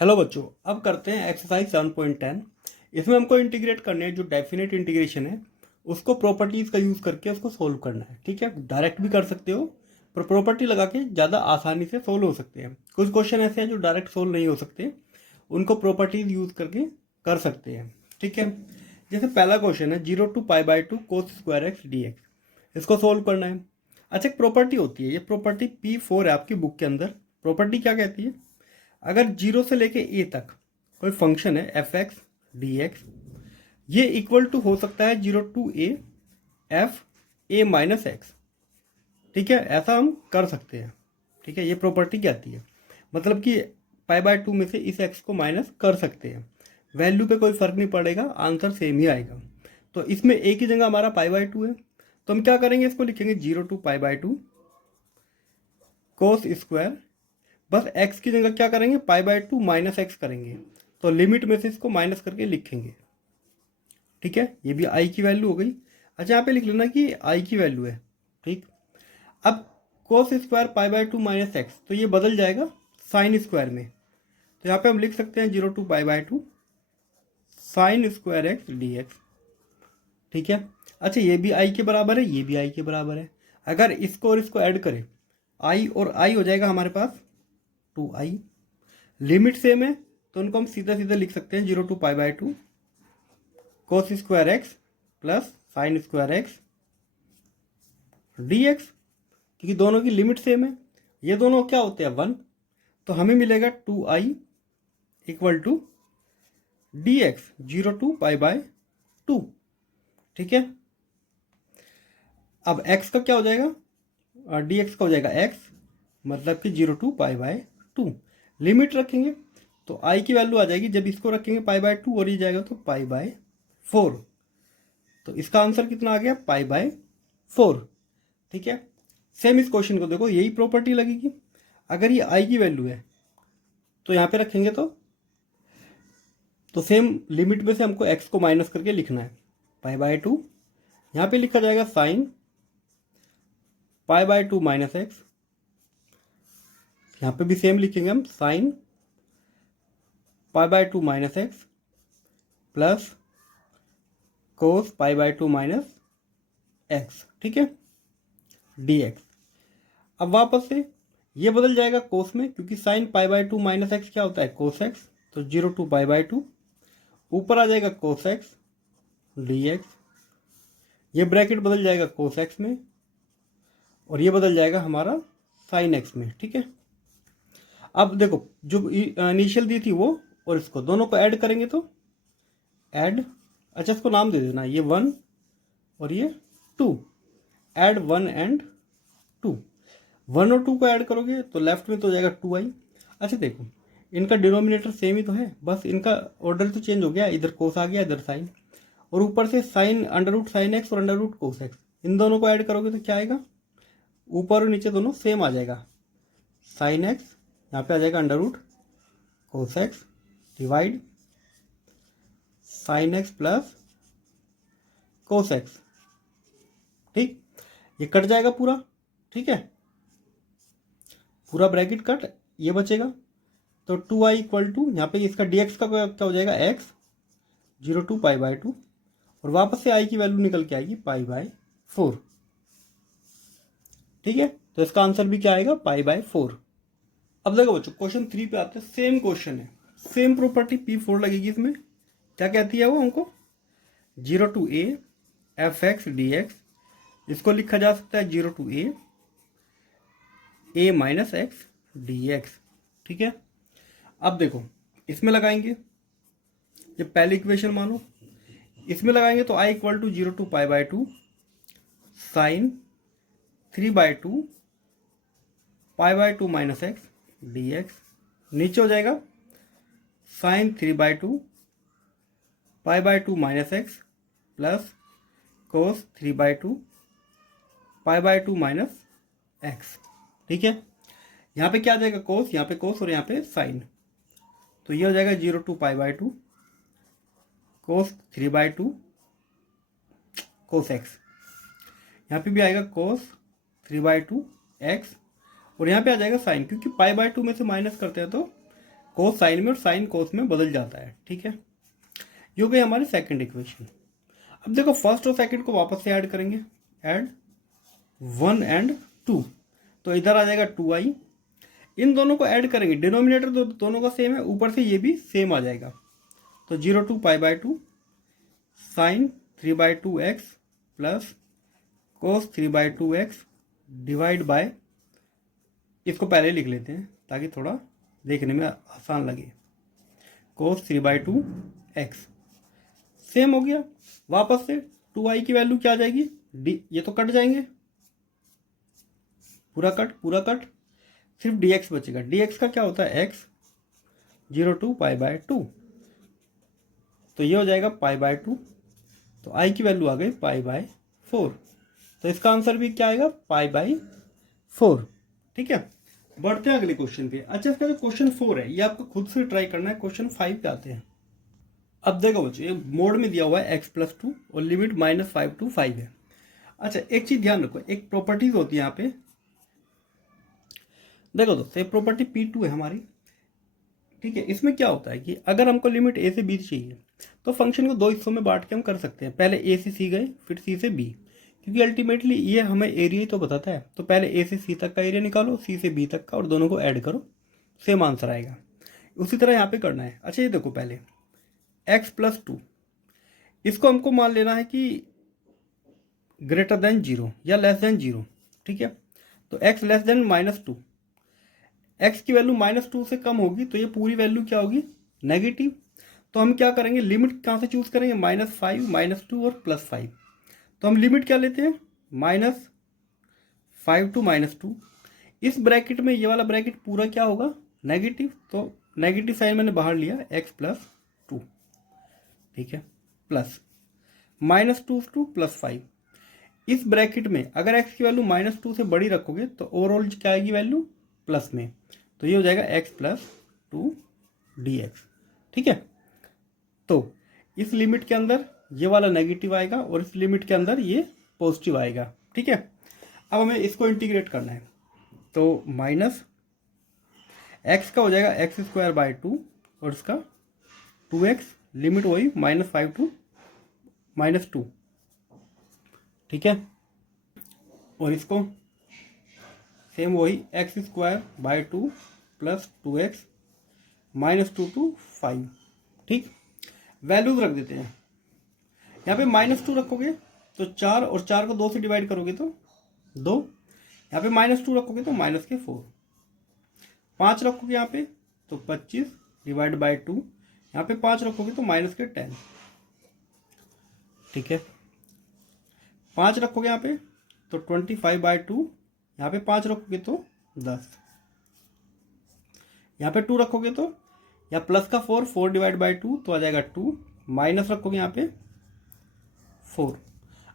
Hello बच्चों, अब करते हैं एक्सरसाइज 7.10। इसमें हमको इंटीग्रेट करने है, जो डेफिनेट इंटीग्रेशन है उसको प्रॉपर्टीज़ का यूज़ करके उसको सोल्व करना है। ठीक है, डायरेक्ट भी कर सकते हो पर प्रॉपर्टी लगा के ज़्यादा आसानी से सोल्व हो सकते हैं। कुछ क्वेश्चन ऐसे हैं जो डायरेक्ट सोल्व नहीं हो सकते, उनको प्रॉपर्टीज़ यूज़ करके कर सकते हैं। ठीक है, जैसे पहला क्वेश्चन है 0 to π/2 cos square x d x, इसको सोल्व करना है। अच्छा, एक प्रॉपर्टी होती है, ये प्रॉपर्टी P4 है आपकी बुक के अंदर। प्रॉपर्टी क्या कहती है, अगर 0 से लेके a तक कोई फंक्शन है एफ एक्स डी एक्स, ये इक्वल टू हो सकता है 0 to a F A minus x. ठीक है, ऐसा हम कर सकते हैं। ठीक है, ये प्रॉपर्टी कहती है, मतलब कि π/2 में से इस एक्स को माइनस कर सकते हैं। वैल्यू पे कोई फर्क नहीं पड़ेगा, आंसर सेम ही आएगा। तो इसमें a की जगह हमारा π/2 है, तो हम क्या करेंगे, इसको लिखेंगे 0 to π/2 कोस स्क्वायर, बस x की जगह क्या करेंगे, π/2 माइनस एक्स करेंगे, तो लिमिट में से इसको माइनस करके लिखेंगे। ठीक है, ये भी i की वैल्यू हो गई। अच्छा, यहाँ पे लिख लेना कि i की वैल्यू है। ठीक, अब कोस स्क्वायर π/2 माइनस एक्स, तो ये बदल जाएगा साइन स्क्वायर में, तो यहाँ पे हम लिख सकते हैं 0 to π/2 sine square x d x. ठीक है, अच्छा ये भी i के बराबर है, ये भी i के बराबर है। अगर इसको और इसको ऐड करें, i और i हो जाएगा हमारे पास 2i। लिमिट सेम है तो उनको हम सीधा सीधा लिख सकते हैं 0 to π/2 cos square x plus sine square x d x, क्योंकि दोनों की लिमिट सेम है। ये दोनों क्या होते हैं, 1, तो हमें मिलेगा 2i equal to D x 0 to π/2। ठीक है, अब x का क्या हो जाएगा, डी एक्स का हो जाएगा x, मतलब कि 0 to π/2। लिमिट रखेंगे तो i की वैल्यू आ जाएगी, जब इसको रखेंगे π/2 और ये जाएगा तो π/4, तो इसका आंसर कितना आ गया, π/4। ठीक है, सेम इस क्वेश्चन को देखो, यही प्रॉपर्टी लगेगी। अगर ये i की वैल्यू है तो यहाँ पे रखेंगे तो सेम लिमिट में से हमको x को माइनस करके लिखना है, π/2। यहाँ पे लिखा जाएगा साइन π/2 माइनस एक्स, यहाँ पे भी सेम लिखेंगे हम, sine π/2 minus x plus cos π/2 minus x. ठीक है, डी एक्स। अब वापस से ये बदल जाएगा कोस में, क्योंकि साइन π/2 माइनस एक्स क्या होता है, कोस एक्स, तो 0 to π/2 ऊपर आ जाएगा कोस एक्स डी एक्स, ये ब्रैकेट बदल जाएगा कोस एक्स में और ये बदल जाएगा हमारा साइन एक्स में। ठीक है, अब देखो जो इनिशियल दी थी वो और इसको दोनों को ऐड करेंगे तो ऐड, अच्छा इसको नाम दे देना, ये 1 और ये 2, ऐड 1 एंड 2। 1 और 2 को ऐड करोगे तो लेफ्ट में तो हो जाएगा 2i। अच्छा देखो, इनका डिनोमिनेटर सेम ही तो है, बस इनका ऑर्डर तो चेंज हो गया, इधर कोस आ गया, इधर साइन, और ऊपर से sine under root sine x और अंडर रूट कोस एक्स, इन दोनों को ऐड करोगे तो क्या आएगा, ऊपर और नीचे दोनों सेम आ जाएगा, साइन एक्स यहाँ पे आ जाएगा under root cos x divide sine x plus cos x. ठीक, ये कट जाएगा पूरा। ठीक है, पूरा ब्रैकेट कट, ये बचेगा, तो 2i इक्वल टू, यहाँ पे इसका dx का क्या हो जाएगा, x 0 to π/2, और वापस से i की वैल्यू निकल के आएगी π/4। ठीक है, तो इसका आंसर भी क्या आएगा, π/4। अब देखो बच्चों, क्वेश्चन 3 पे आते हैं। सेम क्वेश्चन है, सेम प्रॉपर्टी P4 लगेगी इसमें। क्या कहती है वो हमको, 0 to a F x d x, इसको लिखा जा सकता है 0 to a minus x d x. ठीक है, अब देखो इसमें लगाएंगे, ये पहली इक्वेशन मानो, इसमें लगाएंगे तो i equal to 0 to π/2 sine 3/2 π/2 minus x d x, नीचे हो जाएगा sine 3/2 π/2 minus x plus cos 3/2 π/2 minus x. ठीक है, यहाँ पे क्या आ जाएगा, कोस, यहाँ पे कोस और यहाँ पे साइन, तो ये हो जाएगा 0 to π/2 कोस 3/2 कोस एक्स, यहाँ पे भी आएगा कोस 3/2 एक्स, और यहाँ पे आ जाएगा साइन, क्योंकि π/2 में से माइनस करते हैं तो कोस साइन में और साइन कोस में बदल जाता है, ठीक है। ये हो गई हमारी सेकंड इक्वेशन। अब देखो फर्स्ट और सेकंड को वापस से ऐड करेंगे, ऐड 1 and 2, तो इधर आ जाएगा 2i। इन दोनों को ऐड करेंगे, डिनोमिनेटर दोनों का सेम है, ऊपर से ये भी सेम आ जाएगा, तो 0 to π/2 sine 3/2x plus cos 3/2x divide by, इसको पहले लिख लेते हैं ताकि थोड़ा देखने में आसान लगे, कोस 3/2x सेम हो गया। वापस से 2i की वैल्यू क्या आ जाएगी, डी, ये तो कट जाएंगे, पूरा कट, सिर्फ dx बचेगा। dx का क्या होता है, x 0 to π/2, तो ये हो जाएगा π/2, तो i की वैल्यू आ गई π/4, तो इसका आंसर भी क्या आएगा, π/4, ठीक है। बढ़ते हैं अगले क्वेश्चन पे। अच्छा, इसका जो क्वेश्चन 4 है ये आपको खुद से ट्राई करना है। क्वेश्चन 5 पे आते हैं। अब देखो बच्चों, ये मोड में दिया हुआ है x+2 और लिमिट -5 to 5 है। अच्छा, एक चीज ध्यान रखो, एक प्रॉपर्टीज होती है यहाँ पे, देखो दोस्तों, ये प्रॉपर्टी P2 है हमारी, ठीक है। इसमें क्या होता है कि अगर हमको लिमिट a से b चाहिए तो फंक्शन को 2 हिस्सों में बांट के हम कर सकते हैं। पहले a से c गए, फिर c से b, क्योंकि अल्टीमेटली ये हमें एरिया ही तो बताता है। तो पहले a से c तक का एरिया निकालो, c से b तक का, और दोनों को ऐड करो, सेम आंसर आएगा। उसी तरह यहाँ पे करना है। अच्छा, ये देखो, पहले x+2, इसको हमको मान लेना है कि ग्रेटर देन 0 या लेस देन 0, ठीक है। तो x लेस देन -2, x की वैल्यू -2 से कम होगी तो ये पूरी वैल्यू क्या होगी, नेगेटिव। तो हम क्या करेंगे, लिमिट कहाँ से चूज करेंगे, -5, -2 और +5। तो हम लिमिट क्या लेते हैं, -5 to -2। इस ब्रैकेट में ये वाला ब्रैकेट पूरा क्या होगा, नेगेटिव, तो नेगेटिव साइन मैंने बाहर लिया, x+2, ठीक है, प्लस -2 to +5। इस ब्रैकेट में अगर x की वैल्यू -2 से बड़ी रखोगे तो ओवरऑल क्या आएगी वैल्यू, प्लस में, तो ये हो जाएगा x+2 dx, ठीक है। तो इस लिमिट के अंदर ये वाला नेगेटिव आएगा और इस लिमिट के अंदर ये पॉजिटिव आएगा, ठीक है। अब हमें इसको इंटीग्रेट करना है, तो माइनस x का हो जाएगा x² 2 और इसका 2x, लिमिट वही -5 to -2, ठीक है। और इसको सेम वही x² 2 प्लस 2x -2 to 5, ठीक। वैल्यूज रख देते हैं। यहाँ पे -2 रखोगे तो 4, और 4 को 2 से डिवाइड करोगे तो 2, यहाँ पे -2 रखोगे तो -4, 5 रखोगे यहाँ पे तो 25 डिवाइड बाय 2, यहाँ पे 5 रखोगे तो -10, ठीक है। 5 रखोगे यहाँ पे तो 25/2, यहाँ पे 5 रखोगे तो 10, यहाँ पे 2 रखोगे तो, या प्लस का 4 डिवाइड बाय 2 तो आ जाएगा 2, माइनस रखोगे यहाँ पे 4।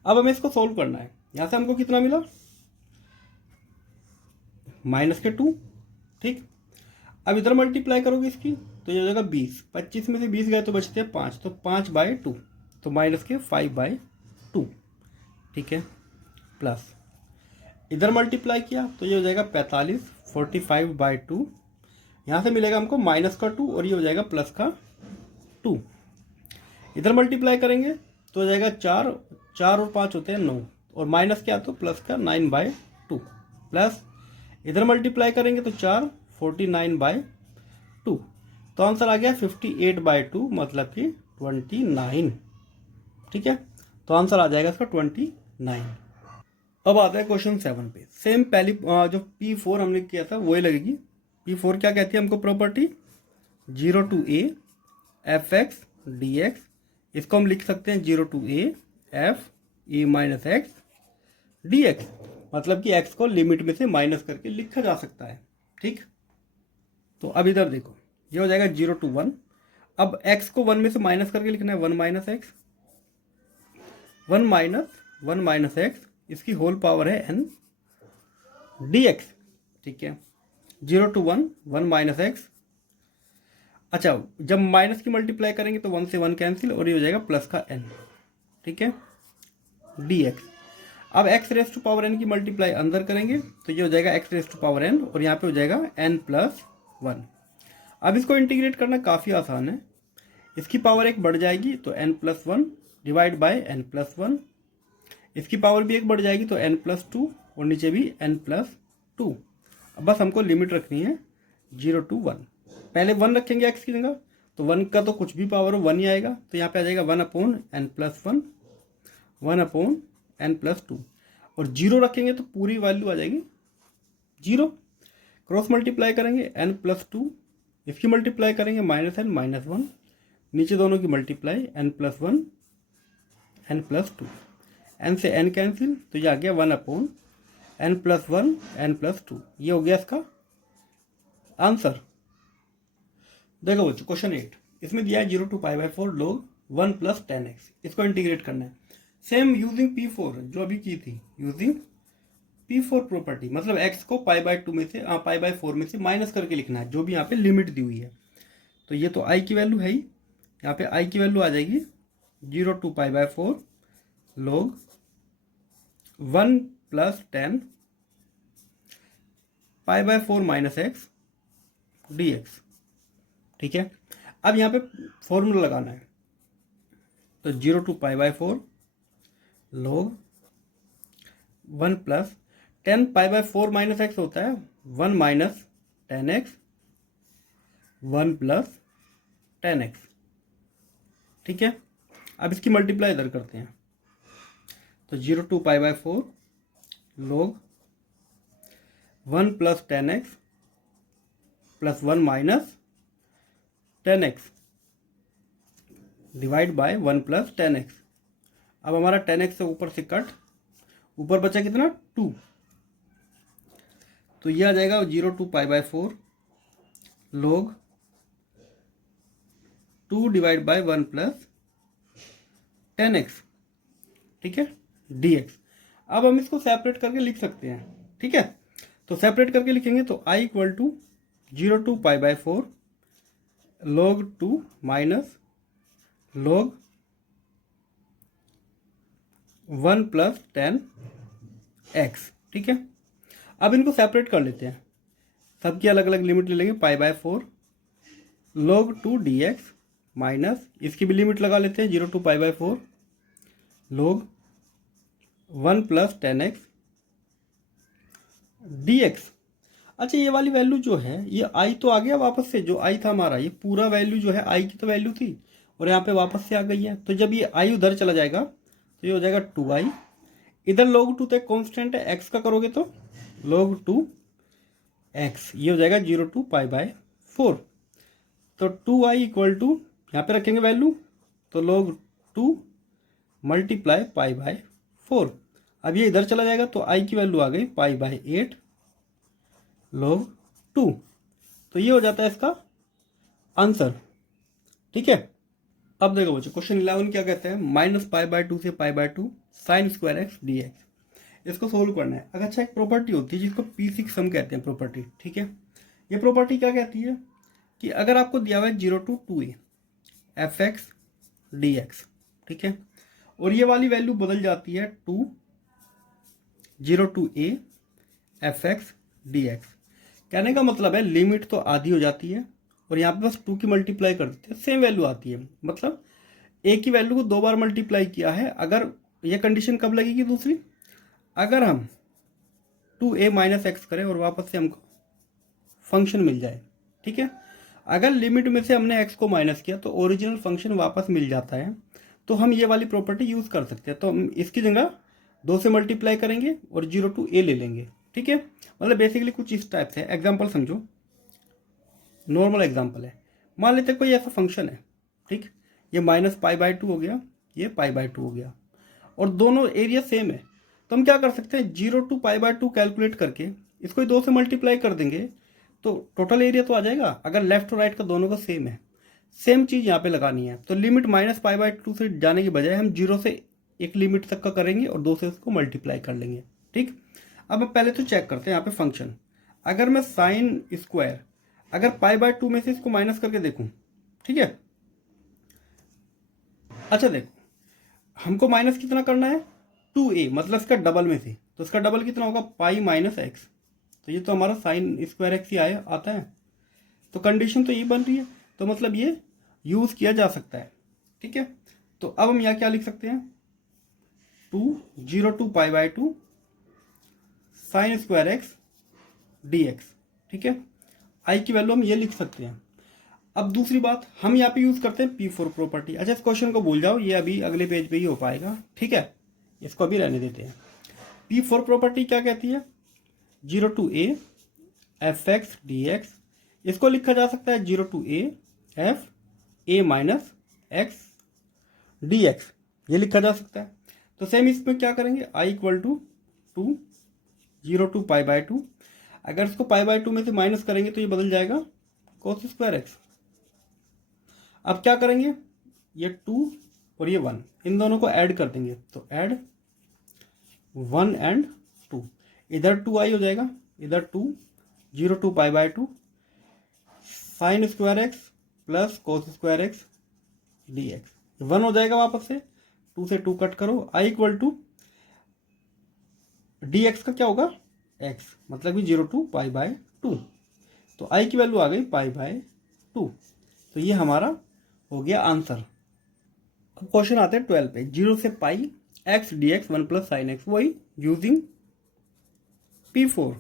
अब हमें इसको सोल्व करना है। यहाँ से हमको कितना मिला, -2, ठीक। अब इधर मल्टीप्लाई करोगे इसकी तो ये हो जाएगा 20, 25 में से 20 गए तो बचते हैं 5, तो 5/2, तो -5/2, ठीक है। प्लस इधर मल्टीप्लाई किया तो ये हो जाएगा 45, 45/2, यहाँ से मिलेगा हमको -2 और ये हो जाएगा +2। इधर मल्टीप्लाई करेंगे तो हो जाएगा 4, 4 और 5 होते हैं 9, और माइनस क्या तो प्लस का 9/2, प्लस इधर मल्टीप्लाई करेंगे तो 4, 49/2, तो आंसर आ गया 58/2, मतलब कि 29, ठीक है। तो आंसर आ जाएगा इसका 29। अब आता है क्वेश्चन 7 पे। सेम पहली जो P4 हमने किया था वही लगेगी। P4 क्या कहती है हमको, property 0 to a f(x) dx, इसको हम लिख सकते हैं 0 to a f e - x dx, मतलब कि x को लिमिट में से माइनस करके लिखा जा सकता है, ठीक। तो अब इधर देखो, ये हो जाएगा 0 to 1। अब x को 1 में से माइनस करके लिखना है 1 - x, 1 - x, इसकी होल पावर है n dx, ठीक है। 0 to 1, 1 - x। अच्छा, जब माइनस की मल्टीप्लाई करेंगे तो 1 से 1 कैंसिल और ये हो जाएगा प्लस का n, ठीक है, dx। अब x⁻n की मल्टीप्लाई अंदर करेंगे तो ये हो जाएगा x⁻n और यहाँ पे हो जाएगा n+1। अब इसको इंटीग्रेट करना काफ़ी आसान है। इसकी पावर एक बढ़ जाएगी तो n+1 डिवाइड बाय n+1, इसकी पावर भी एक बढ़ जाएगी तो n+2 और नीचे भी n+2। अब बस हमको लिमिट रखनी है 0 to 1। पहले 1 रखेंगे x की जगह, तो 1 का तो कुछ भी पावर हो 1 ही आएगा, तो यहाँ पे आ जाएगा 1/n+1, 1/n+2। और 0 रखेंगे तो पूरी वैल्यू आ जाएगी 0। क्रॉस मल्टीप्लाई करेंगे n+2, इसकी मल्टीप्लाई करेंगे -n-1, नीचे दोनों की मल्टीप्लाई n+1 n+2, n से n कैंसिल, तो ये आ गया 1/n+1 n+2। ये हो गया इसका आंसर। देखो बच्चों क्वेश्चन 8, इसमें दिया है 0 to π/4 log 1 + 10x। इसको इंटीग्रेट करना है सेम यूजिंग P4 जो अभी की थी, यूजिंग P4 प्रॉपर्टी, मतलब x को π/2 में से π/4 में से माइनस करके लिखना है, जो भी यहाँ पे लिमिट दी हुई है। तो ये तो i की वैल्यू है ही, यहाँ पे i की वैल्यू आ जाएगी 0 to π/4 log 1 + 10 π/4 - x dx। ठीक है, अब यहाँ पे फॉर्मूला लगाना है, तो 0 to π/4 log 1 + 10 π/4 - x होता है 1 - 10x 1 + 10x। ठीक है, अब इसकी मल्टीप्लाई इधर करते हैं, तो 0 to π/4 log 1 + 10x + 1 - 10x divide by 1 + 10x। अब हमारा 10x से ऊपर से कट, ऊपर बचा कितना 2, तो यह आ जाएगा 0 to π/4 log 2 divide by 1 + 10x। ठीक है, dx। अब हम इसको सेपरेट करके लिख सकते हैं। ठीक है, तो सेपरेट करके लिखेंगे तो i = 0 to π/4 log 2 minus log 1 + 10x। ठीक है, अब इनको सेपरेट कर लेते हैं, सबकी अलग अलग लिमिट ले लेंगे, π/4 log 2 dx माइनस इसकी भी लिमिट लगा लेते हैं 0 to π/4 log 1 + 10x dx। अच्छा, ये वाली वैल्यू जो है ये i तो आ गया वापस से, जो i था हमारा, ये पूरा वैल्यू जो है i की तो वैल्यू थी और यहाँ पे वापस से आ गई है। तो जब ये i उधर चला जाएगा तो ये हो जाएगा 2i, इधर log 2 तक कांस्टेंट है, x का करोगे तो log 2x, ये हो जाएगा 0 to π/4। तो 2i = यहाँ पे रखेंगे वैल्यू, तो log 2 × π/4। अब ये इधर चला जाएगा तो i की वैल्यू आ गई π/8 log 2। तो ये हो जाता है इसका आंसर। ठीक है, अब देखो बच्चों क्वेश्चन 11 क्या कहते हैं, -π/2 से π/2 sin² x dx। इसको सोल्व करना है। अगर अच्छा, एक प्रॉपर्टी होती है जिसको P6 सम कहते हैं प्रॉपर्टी। ठीक है, ये प्रॉपर्टी क्या कहती है कि अगर आपको दिया हुआ है 0 to 2a fx dx, ठीक है, और ये वाली वैल्यू बदल जाती है 0 to a fx dx। कहने का मतलब है लिमिट तो आधी हो जाती है और यहाँ पे बस 2 की मल्टीप्लाई कर देते हैं, सेम वैल्यू आती है, मतलब a की वैल्यू को 2 बार मल्टीप्लाई किया है। अगर ये कंडीशन कब लगेगी दूसरी, अगर हम 2a - x करें और वापस से हमको फंक्शन मिल जाए। ठीक है, अगर लिमिट में से हमने x को माइनस किया तो ओरिजिनल फंक्शन वापस मिल जाता है, तो हम ये वाली प्रॉपर्टी यूज कर सकते हैं। तो हम इसकी जगह 2 से मल्टीप्लाई करेंगे और 0 to a ले लेंगे। ठीक है, मतलब बेसिकली कुछ इस टाइप से। एग्जाम्पल समझो, नॉर्मल एग्जाम्पल है, मान लेते कोई ऐसा फंक्शन है, ठीक, ये -π/2 हो गया, ये π/2 हो गया और दोनों एरिया सेम है, तो हम क्या कर सकते हैं 0 to π/2 कैलकुलेट करके इसको 2 से मल्टीप्लाई कर देंगे तो टोटल एरिया तो आ जाएगा। अगर लेफ्ट और राइट का दोनों का सेम है, सेम चीज़ यहाँ पे लगानी है, तो लिमिट -π/2 से जाने की बजाय हम 0 से एक लिमिट तक का करेंगे और 2 से उसको मल्टीप्लाई कर लेंगे। ठीक, अब हम पहले तो चेक करते हैं यहाँ पे फंक्शन। अगर मैं sin², अगर π/2 में से इसको माइनस करके देखूं, ठीक है, अच्छा देखो हमको माइनस कितना करना है 2a, मतलब इसका डबल में से, तो इसका डबल कितना होगा π - x, तो ये तो हमारा sin² x ही आता है। तो कंडीशन तो ये बन रही है, तो मतलब ये यूज किया जा सकता है। ठीक है, तो अब हम यहाँ क्या लिख सकते हैं, 0 to π/2 sine square x dx। ठीक है, आई की वैल्यू हम ये लिख सकते हैं। अब दूसरी बात हम यहाँ पे यूज करते हैं P4 प्रॉपर्टी। अच्छा, इस क्वेश्चन को भूल जाओ, ये अभी अगले पेज पे ही हो पाएगा। ठीक है, इसको अभी रहने देते हैं। P4 प्रॉपर्टी क्या कहती है, 0 to a f(x) dx। इसको लिखा जा सकता है 0 to a f a minus x dx, ये लिखा जा सकता है। तो सेम इसमें क्या करेंगे, i इक्वल टू 0 to π/2। अगर इसको π/2 में से माइनस करेंगे तो ये बदल जाएगा cos स्क्वायर एक्स। अब क्या करेंगे, ये 2 और ये 1, इन दोनों को ऐड कर देंगे, तो ऐड 1 and 2, इधर 2i हो जाएगा, इधर 2, 0 to π/2 sine square x plus cos square x dx, 1 हो जाएगा वापस से, 2 से 2 कट करो, i इक्वल टू dx का क्या होगा x, मतलब कि 0 to π/2, तो i की वैल्यू आ गई π/2। तो ये हमारा हो गया आंसर। अब क्वेश्चन आते हैं 12 पे, 0 से पाई x dx 1 plus sine x, वही यूजिंग P4।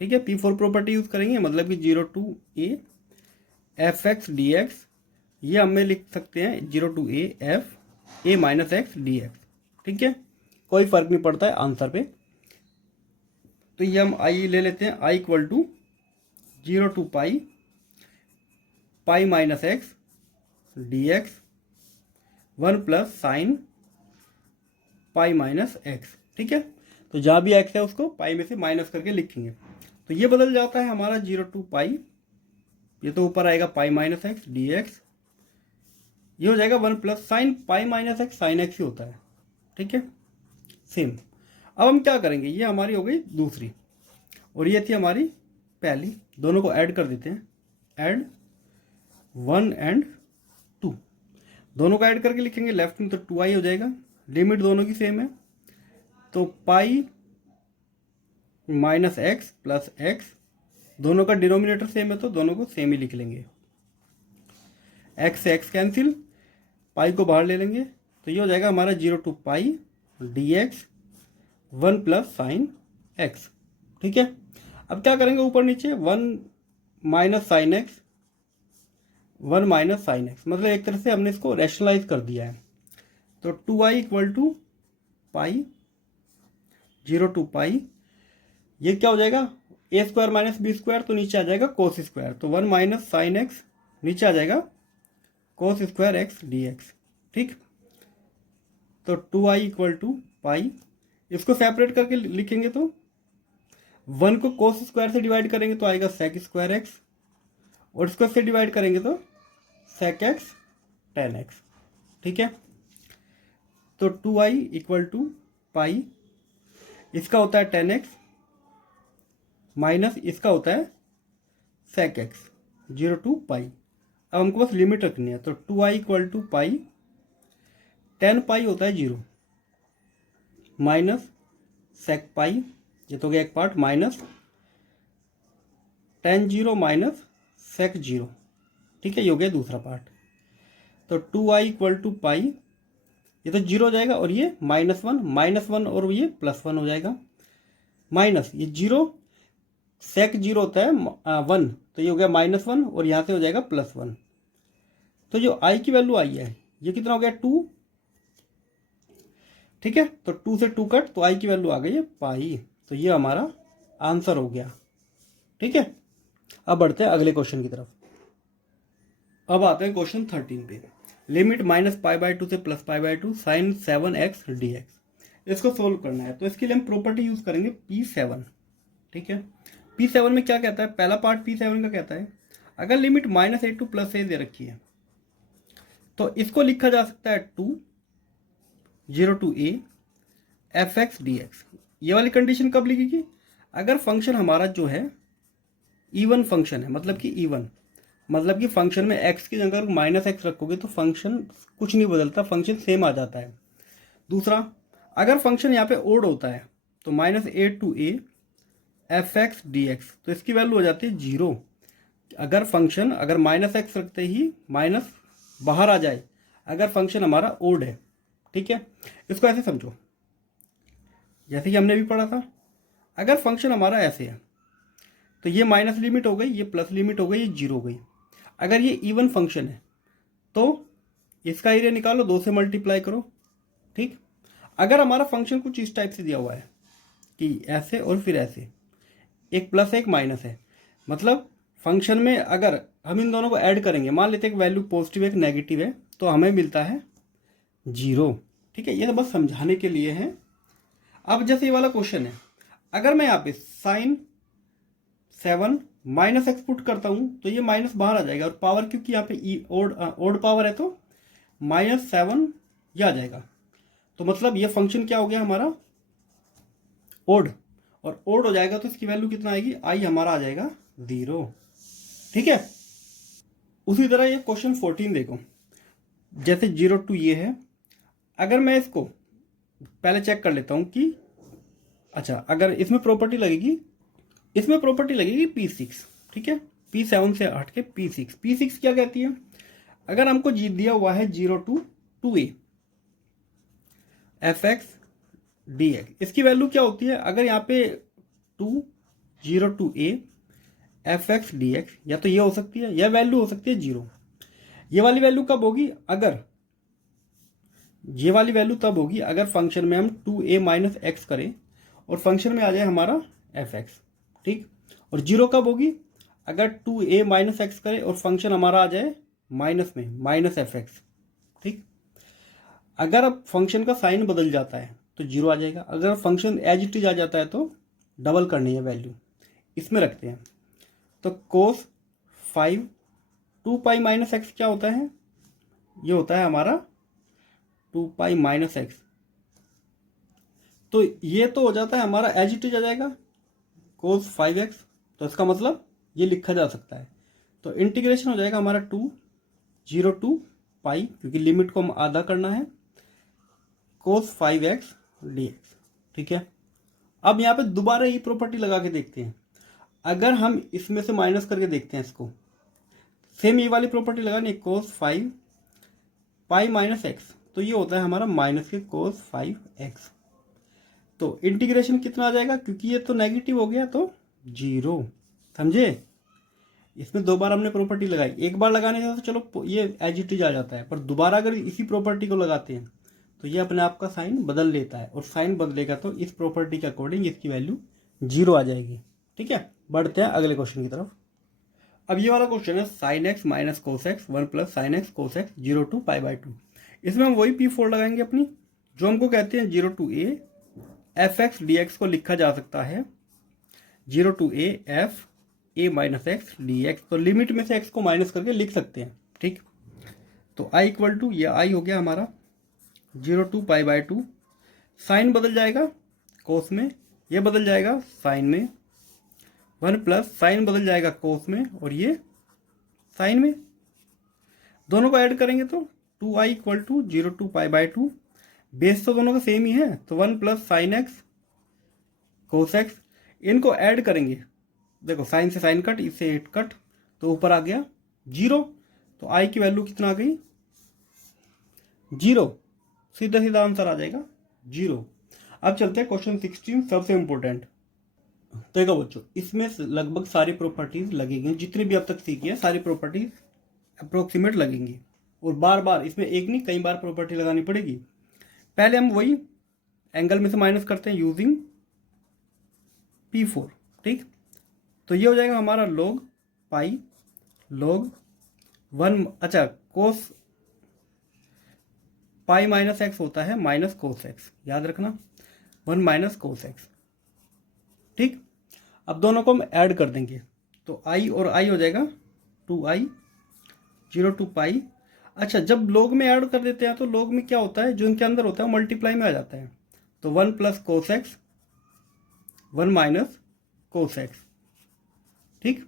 ठीक है, P4 प्रॉपर्टी यूज करेंगे, मतलब कि 0 to a f(x) dx, ये हमें लिख सकते हैं 0 to a f a minus x dx। ठीक है, कोई फर्क नहीं पड़ता है आंसर पे। तो ये हम i ले लेते हैं, i equal to 0 to pi minus x dx 1 plus sine pi minus x. ठीक है, तो जहाँ भी x है उसको पाई में से माइनस करके लिखेंगे, तो ये बदल जाता है हमारा 0 to पाई, ये तो ऊपर आएगा पाई माइनस एक्स dx, ये हो जाएगा 1 plus sine pi minus x, sine x ही होता है। ठीक है, सेम। अब हम क्या करेंगे, ये हमारी हो गई दूसरी और ये थी हमारी पहली, दोनों को ऐड कर देते हैं, ऐड 1 and 2, दोनों को ऐड करके लिखेंगे लेफ्ट में, तो 2i हो जाएगा, लिमिट दोनों की सेम है, तो पाई माइनस एक्स प्लस एक्स, दोनों का डिनोमिनेटर सेम है तो दोनों को सेम ही लिख लेंगे, एक्स से एक्स कैंसिल, पाई को बाहर ले लेंगे, तो ये हो जाएगा हमारा 0 to pi dx 1 plus sine x. ठीक है, अब क्या करेंगे, ऊपर नीचे 1 minus sine x, 1 minus sine x, मतलब एक तरह से हमने इसको रैशनलाइज कर दिया है। तो 2i equal to pi 0 to pi, ये क्या हो जाएगा, a square minus b square, तो नीचे आ जाएगा कोस स्क्वायर, तो 1 माइनस साइन एक्स, नीचे आ जाएगा कोस स्क्वायर एक्स dx। ठीक, तो 2i इक्वल टू पाई, इसको सेपरेट करके लिखेंगे तो 1 को कोस स्क्वायर से डिवाइड करेंगे तो आएगा सेक स्क्वायर एक्स, और इसको से डिवाइड करेंगे तो सेक एक्स टेन एक्स। ठीक है, तो 2i इक्वल टू पाई, इसका होता है 10x माइनस इसका होता है सेक एक्स 0 to पाई। अब हमको बस लिमिट रखनी है, तो 2i इक्वल टू पाई, 10 पाई होता है 0 माइनस सेक पाई, ये तो गया एक पार्ट, माइनस 10 0 माइनस सेक 0। ठीक है, ये हो गया दूसरा पार्ट, तो 2i इक्वल टू पाई, ये तो 0 हो जाएगा और ये -1 और ये +1 हो जाएगा, माइनस ये 0 सेक 0 होता है 1, तो ये हो गया -1 और यहाँ से हो जाएगा +1। तो जो i की वैल्यू आई है ये कितना हो गया 2। ठीक है, तो 2 से 2 कट, तो i की वैल्यू आ गई है पाई, तो ये हमारा आंसर हो गया। ठीक है, अब बढ़ते हैं अगले क्वेश्चन की तरफ। अब आते हैं क्वेश्चन 13 पे, लिमिट -π/2 से +π/2 साइन 7x dx, इसको सोल्व करना है। तो इसके लिए हम प्रॉपर्टी यूज करेंगे P7। ठीक है, P7 में क्या कहता है, पहला पार्ट P7 का कहता है अगर लिमिट -a to +a दे रखी है तो इसको लिखा जा सकता है 2 0 to a f(x) dx। ये वाली कंडीशन कब लिखेगी, अगर फंक्शन हमारा जो है इवन फंक्शन है, मतलब कि इवन, मतलब कि फंक्शन में x की जगह -x रखोगे तो फंक्शन कुछ नहीं बदलता, फंक्शन सेम आ जाता है। दूसरा, अगर फंक्शन यहाँ पे ओड होता है तो -a to a f(x) dx, तो इसकी वैल्यू हो जाती है 0, अगर फंक्शन अगर माइनस एक्स रखते ही माइनस बाहर आ जाए, अगर फंक्शन हमारा ओड है, ठीक है। इसको ऐसे समझो, जैसे कि हमने भी पढ़ा था, अगर फंक्शन हमारा ऐसे है तो ये माइनस लिमिट हो गई, ये प्लस लिमिट हो गई, ये जीरो हो गई। अगर ये इवन फंक्शन है तो इसका एरिया निकालो, 2 से मल्टीप्लाई करो, ठीक। अगर हमारा फंक्शन कुछ इस टाइप से दिया हुआ है कि ऐसे और फिर ऐसे, एक प्लस है एक माइनस है, मतलब फंक्शन में अगर हम इन दोनों को ऐड करेंगे, मान लेते हैं एक वैल्यू पॉजिटिव एक नेगेटिव है, तो हमें मिलता है जीरो, ठीक है। ये तो बस समझाने के लिए है। अब जैसे ये वाला क्वेश्चन है, अगर मैं यहाँ पे साइन 7 माइनस एक्स पुट करता हूं तो ये माइनस बाहर आ जाएगा, और पावर क्योंकि यहाँ पे ओड पावर है तो -7 ये आ जाएगा। तो मतलब ये फंक्शन क्या हो गया हमारा, ओड, और ओड हो जाएगा तो इसकी वैल्यू कितना आएगी, आई हमारा आ जाएगा 0, ठीक है। उसी तरह ये क्वेश्चन 14 देखो, जैसे 0 टू ये है, अगर मैं इसको पहले चेक कर लेता हूं कि अच्छा, अगर इसमें प्रॉपर्टी लगेगी, इसमें प्रॉपर्टी लगेगी P6, ठीक है। P7 से हट के P6, P6 क्या कहती है, अगर हमको जी दिया हुआ है 0 टू 2a fx dx, इसकी वैल्यू क्या होती है, अगर यहाँ पे 0 टू a fx dx, या तो ये हो सकती है या वैल्यू हो सकती है 0। ये वाली वैल्यू कब होगी, अगर ये वाली वैल्यू तब होगी अगर फंक्शन में हम 2a माइनस एक्स करें और फंक्शन में आ जाए हमारा fx, ठीक। और 0 कब होगी, अगर 2a माइनस एक्स करे और फंक्शन हमारा आ जाए माइनस में माइनस fx, ठीक। अगर अब फंक्शन का साइन बदल जाता है तो 0 आ जाएगा, अगर फंक्शन एज इट इज आ जाता है तो डबल करनी है वैल्यू, इसमें रखते हैं। तो कोस 5 2 पाई माइनस एक्स क्या होता है, ये होता है हमारा 2 पाई माइनस एक्स, तो ये तो हो जाता है हमारा एज इट इज आ जाएगा कोस 5x, तो इसका मतलब ये लिखा जा सकता है। तो इंटीग्रेशन हो जाएगा हमारा 0 टू पाई, क्योंकि लिमिट को हम आधा करना है, कोस 5x dx, ठीक है। अब यहाँ पे दोबारा ये प्रॉपर्टी लगा के देखते हैं, अगर हम इसमें से माइनस करके देखते हैं इसको, सेम ये वाली प्रॉपर्टी लगानी, कोस 5 पाई माइनस एक्स, तो ये होता है हमारा माइनस के कोस 5x, तो इंटीग्रेशन कितना आ जाएगा, क्योंकि ये तो नेगेटिव हो गया तो 0, समझे। इसमें 2 बार हमने प्रॉपर्टी लगाई, एक बार लगाने से तो चलो ये एज इट इज आ जाता है, पर दोबारा अगर इसी प्रॉपर्टी को लगाते हैं तो ये अपने आप का साइन बदल लेता है, और साइन बदलेगा तो इस प्रॉपर्टी के अकॉर्डिंग इसकी वैल्यू 0 आ जाएगी, ठीक है। बढ़ते हैं अगले क्वेश्चन की तरफ। अब ये वाला क्वेश्चन है sine x minus cos x 1 plus sine x cos x 0 to पाई/2। इसमें हम वही P4 लगाएंगे अपनी, जो हमको कहते हैं 0 टू a fx dx को लिखा जा सकता है 0 to a f a minus x dx, तो लिमिट में से x को माइनस करके लिख सकते हैं, ठीक। तो i इक्वल टू, ये i हो गया हमारा 0 टू पाई/2, साइन बदल जाएगा कोस में, ये बदल जाएगा साइन में, 1 प्लस साइन बदल जाएगा कोस में, और ये साइन में, दोनों को ऐड करेंगे तो 2i इक्वल टू 0 टू पाई/2, बेस तो दोनों का सेम ही है, तो 1 plus sine x cos x, इनको ऐड करेंगे, देखो साइन से साइन कट, इससे 8 कट, तो ऊपर आ गया 0, तो आई की वैल्यू कितना आ गई 0, सीधा सीधा आंसर आ जाएगा 0। अब चलते हैं क्वेश्चन 16, सबसे इंपॉर्टेंट। तो देखो बच्चों, इसमें लगभग सारी प्रॉपर्टीज लगेंगी, जितनी भी अब तक सीखी है सारी प्रॉपर्टीज अप्रोक्सीमेट लगेंगी, और बार बार इसमें एक नहीं कई बार प्रॉपर्टी लगानी पड़ेगी। पहले हम वही एंगल में से माइनस करते हैं यूजिंग P4, ठीक। तो ये हो जाएगा हमारा log पाई log 1, अच्छा कोस पाई माइनस एक्स होता है माइनस कोस एक्स, याद रखना 1 माइनस कोस एक्स, ठीक। अब दोनों को हम ऐड कर देंगे, तो i और i हो जाएगा 2i 0 टू पाई। अच्छा, जब log में ऐड कर देते हैं तो log में क्या होता है, जो इनके अंदर होता है मल्टीप्लाई में आ जाता है, तो 1 plus cos x 1 minus cos x, ठीक।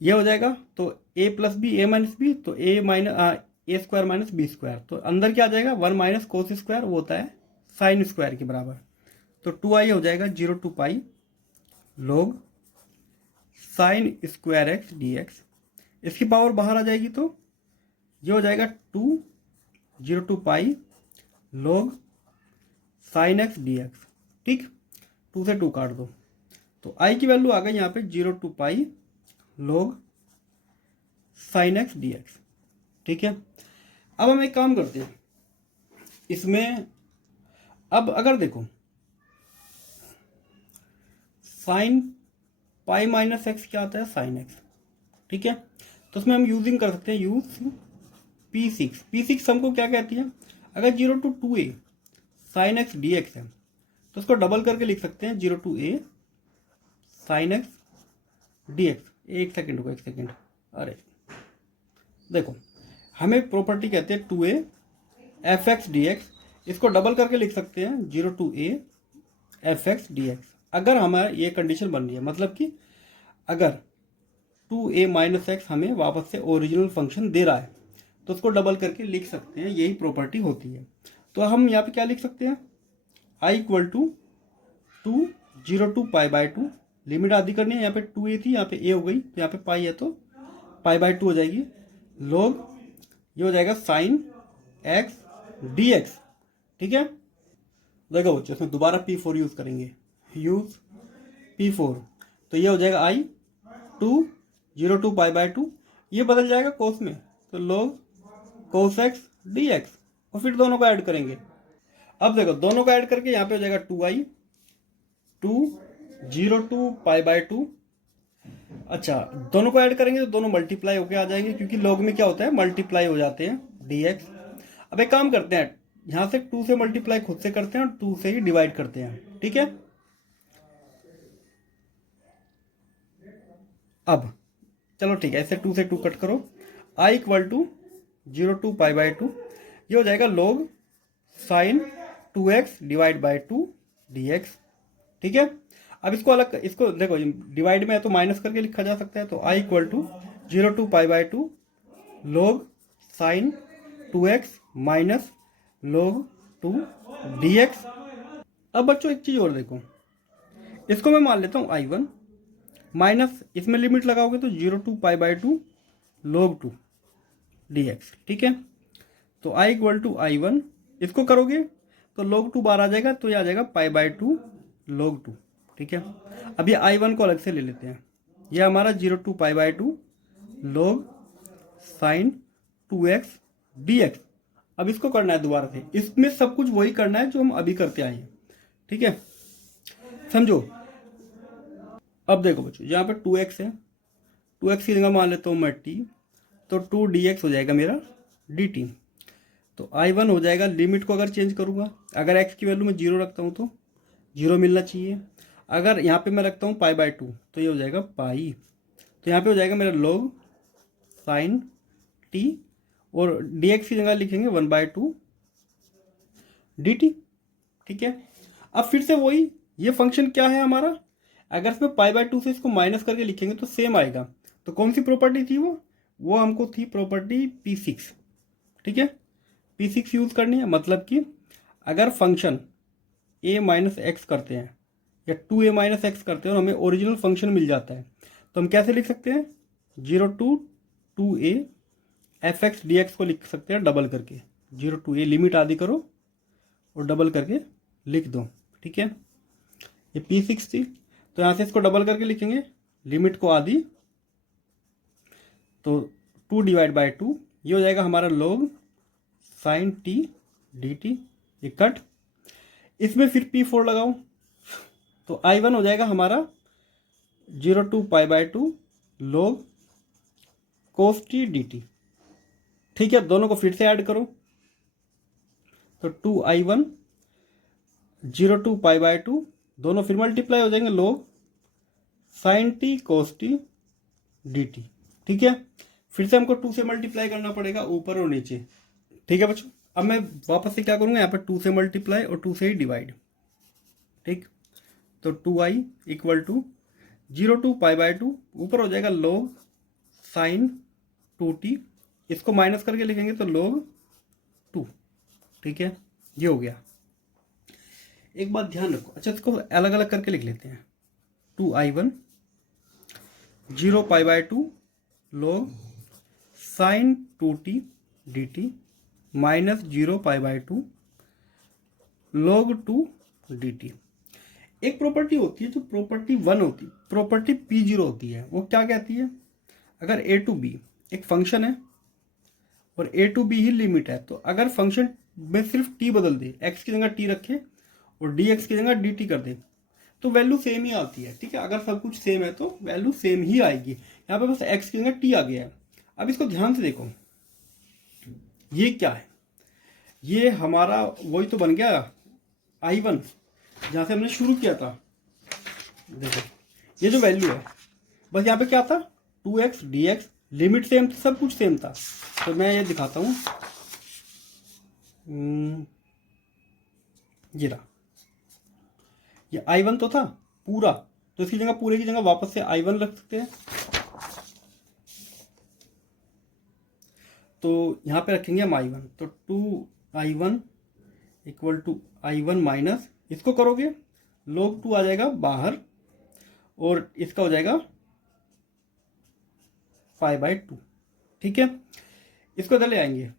ये हो जाएगा, तो a plus b a minus b, तो a square minus b square, तो अंदर क्या आ जाएगा 1 माइनस कोस स्क्वायर, वो होता है साइन स्क्वायर के बराबर, तो 2i हो जाएगा 0 to pi log sine square x d x. इसकी पावर बाहर आ जाएगी तो ये हो जाएगा 2 log sine x d x. ठीक, 2 से 2 काट दो तो आई की वैल्यू आ गई यहाँ पे 0 to log sine x d x. ठीक है, अब हम एक काम करते हैं इसमें। अब अगर देखो साइन पाई माइनस एक्स क्या आता है, साइन एक्स। ठीक है, तो उसमें हम यूजिंग कर सकते हैं यूज P6। P6 हमको क्या कहती है, अगर 0 to 2a sign x d x है तो उसको डबल करके लिख सकते हैं 0 to a sign x d x. एक सेकेंड को, एक सेकेंड, अरे देखो हमें प्रॉपर्टी कहते हैं 2a F x d x. इसको डबल करके लिख सकते हैं 0 to a F x d x. अगर हमारा ये कंडीशन बन रही है, मतलब कि अगर 2a माइनस एक्स हमें वापस से ओरिजिनल फंक्शन दे रहा है तो उसको डबल करके लिख सकते हैं, यही प्रॉपर्टी होती है। तो हम यहाँ पे क्या लिख सकते हैं, i equal to 0 to π/2। Limit आदि करनी है, यहाँ पे 2a थी, यहाँ पे a हो गई, तो यहाँ पे पाई है तो π/2 हो जाएगी। log ये हो जाएगा साइन एक्स डी एक्स। ठीक है, देखो बच्चों इसमें दोबारा P4 यूज करेंगे, यूज P4, तो ये हो जाएगा i 0 to π/2। ये बदल जाएगा कोस में, तो log cos x d x, और फिर दोनों को ऐड करेंगे। अब देखो दोनों को ऐड करके यहाँ पे हो जाएगा 2i 0 to π/2। अच्छा, दोनों को ऐड करेंगे तो दोनों मल्टीप्लाई होके आ जाएंगे, क्योंकि log में क्या होता है, मल्टीप्लाई हो जाते हैं dx। अब एक काम करते हैं, यहाँ से 2 से मल्टीप्लाई खुद से करते हैं और 2 से ही डिवाइड करते हैं। ठीक है, अब चलो ठीक है, ऐसे 2 से 2 कट करो, i इक्वल टू 0 to π/2। ये हो जाएगा log sine 2x divide by 2 dx। ठीक है, अब इसको अलग, इसको देखो डिवाइड में है तो माइनस करके लिखा जा सकता है, तो i equal to 0 to π/2 log sine 2x minus log 2 dx। अब बच्चों एक चीज और देखो, इसको मैं मान लेता हूँ i1 माइनस, इसमें लिमिट लगाओगे तो 0 to π/2 log 2 dx। ठीक है, तो i इक्वल टू i1, इसको करोगे तो log 2 बार आ जाएगा, तो ये आ जाएगा π/2 log 2। ठीक है, अब ये i1 को अलग से ले लेते हैं, ये हमारा 0 to π/2 log sine 2x dx। अब इसको करना है दोबारा से, इसमें सब कुछ वही करना है जो हम अभी करते आए हैं। ठीक है, समझो। अब देखो बच्चों, यहाँ पे 2x है, 2x की जगह मान लेता हूँ मैं t, तो 2 dx हो जाएगा मेरा dt। तो i1 हो जाएगा, लिमिट को अगर चेंज करूँगा, अगर x की वैल्यू में 0 रखता हूँ तो 0 मिलना चाहिए, अगर यहाँ पे मैं रखता हूँ π/2 तो ये हो जाएगा पाई, तो यहाँ पे हो जाएगा मेरा log साइन t, और dx की जगह लिखेंगे 1/2 dt। ठीक है, अब फिर से वही, ये फंक्शन क्या है हमारा, अगर इसमें π/2 से इसको माइनस करके लिखेंगे तो सेम आएगा। तो कौन सी प्रॉपर्टी थी वो हमको थी प्रॉपर्टी P6। ठीक है, P6 यूज करनी है, मतलब कि अगर फंक्शन a माइनस एक्स करते हैं या 2a माइनस एक्स करते हैं और हमें ओरिजिनल फंक्शन मिल जाता है, तो हम कैसे लिख सकते हैं, 0 to 2a F x d x को लिख सकते हैं डबल करके, 0 to a, लिमिट आदि करो और डबल करके लिख दो। ठीक है, ये P6 थी, तो यहाँ से इसको डबल करके लिखेंगे, लिमिट को आदि, तो 2 डिवाइड बाई 2, ये हो जाएगा हमारा log साइन t dt। ये कट, इसमें फिर P4 लगाओ, तो i1 हो जाएगा हमारा 0 to π/2 log cos t dt। ठीक है, दोनों को फिर से ऐड करो, तो 2i1 0 to π/2, दोनों फिर मल्टीप्लाई हो जाएंगे log sine t cos t dt। ठीक है, फिर से हमको 2 से मल्टीप्लाई करना पड़ेगा ऊपर और नीचे। ठीक है बच्चों, अब मैं वापस से क्या करूंगा, यहाँ पर 2 से मल्टीप्लाई और 2 से ही डिवाइड। ठीक, तो 2i इक्वल टू 0 to π/2, ऊपर हो जाएगा log साइन 2t, इसको माइनस करके लिखेंगे तो log 2। ठीक है, ये हो गया। एक बात ध्यान रखो, अच्छा इसको अलग अलग करके लिख लेते हैं, 2i1 0 pi by 2 log sine 2t dt minus 0 pi by 2 log 2 dt। एक प्रॉपर्टी होती है जो प्रॉपर्टी 1 होती है, प्रॉपर्टी P0 होती है। वो क्या कहती है, अगर a टू b एक फंक्शन है और a टू b ही लिमिट है, तो अगर फंक्शन में सिर्फ t बदल दे, x की जगह t रखे और dx की जगह dt कर दे, तो वैल्यू सेम ही आती है। ठीक है, अगर सब कुछ सेम है तो वैल्यू सेम ही आएगी। यहाँ पे बस x की जगह t आ गया है। अब इसको ध्यान से देखो, ये क्या है, ये हमारा वही तो बन गया I1 जहाँ से हमने शुरू किया था। देखो ये जो वैल्यू है, बस यहाँ पे क्या था 2x dx, लिमिट सेम थी, सब कुछ सेम था। तो मैं ये दिखाता हूँ, ये रहा, ये I1 तो था पूरा, तो इसकी जगह पूरे की जगह वापस से I1 रख सकते हैं। तो यहाँ पे रखेंगे हम I1, तो 2I1 equal to I1 minus, इसको करोगे log 2 आ जाएगा बाहर और इसका हो जाएगा पाई बाय 2। ठीक है, इसको इधर ले आएंगे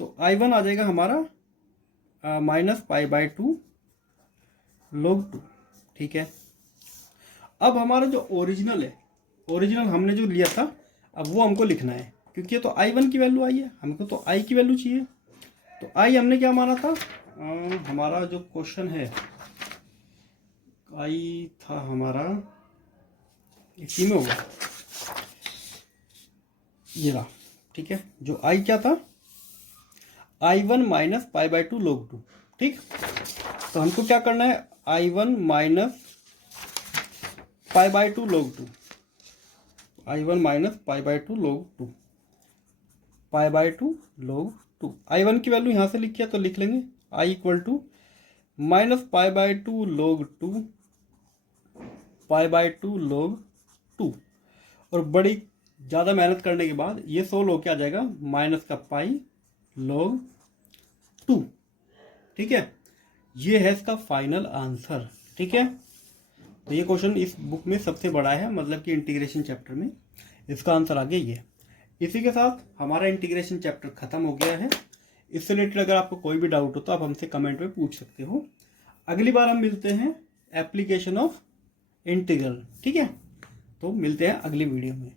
तो I1 आ जाएगा हमारा माइनस पाई बाय 2 log 2। ठीक है, अब हमारा जो ओरिजिनल है, ओरिजिनल हमने जो लिया था, अब वो हमको लिखना है, क्योंकि ये तो I1 की वैल्यू आई है, हमको तो I की वैल्यू चाहिए। तो I हमने क्या माना था, हमारा जो क्वेश्चन है I था हमारा, इसी में होगा ये रहा। ठीक है, जो I क्या था, I1 minus pi by 2 log 2। ठीक, तो हमको क्या करना है, I1 minus pi by 2 log 2, I1 minus pi by 2 log 2, pi by 2 log 2। I1 की वैल्यू यहाँ से लिखी है तो लिख लेंगे I equal to minus pi by 2 log 2 pi by 2 log 2। और बड़ी ज़्यादा मेहनत करने के बाद ये 16 होके आ जाएगा माइनस का पाई log 2। ठीक है, ये है इसका फाइनल आंसर। ठीक है, तो ये क्वेश्चन इस बुक में सबसे बड़ा है, मतलब कि इंटीग्रेशन चैप्टर में इसका आंसर आ गया ये। इसी के साथ हमारा इंटीग्रेशन चैप्टर खत्म हो गया है। इससे रिलेटेड अगर आपको कोई भी डाउट हो तो आप हमसे कमेंट में पूछ सकते हो। अगली बार हम मिलते हैं एप्लीकेशन ऑफ इंटीग्रल। ठीक है, तो मिलते हैं अगली वीडियो में।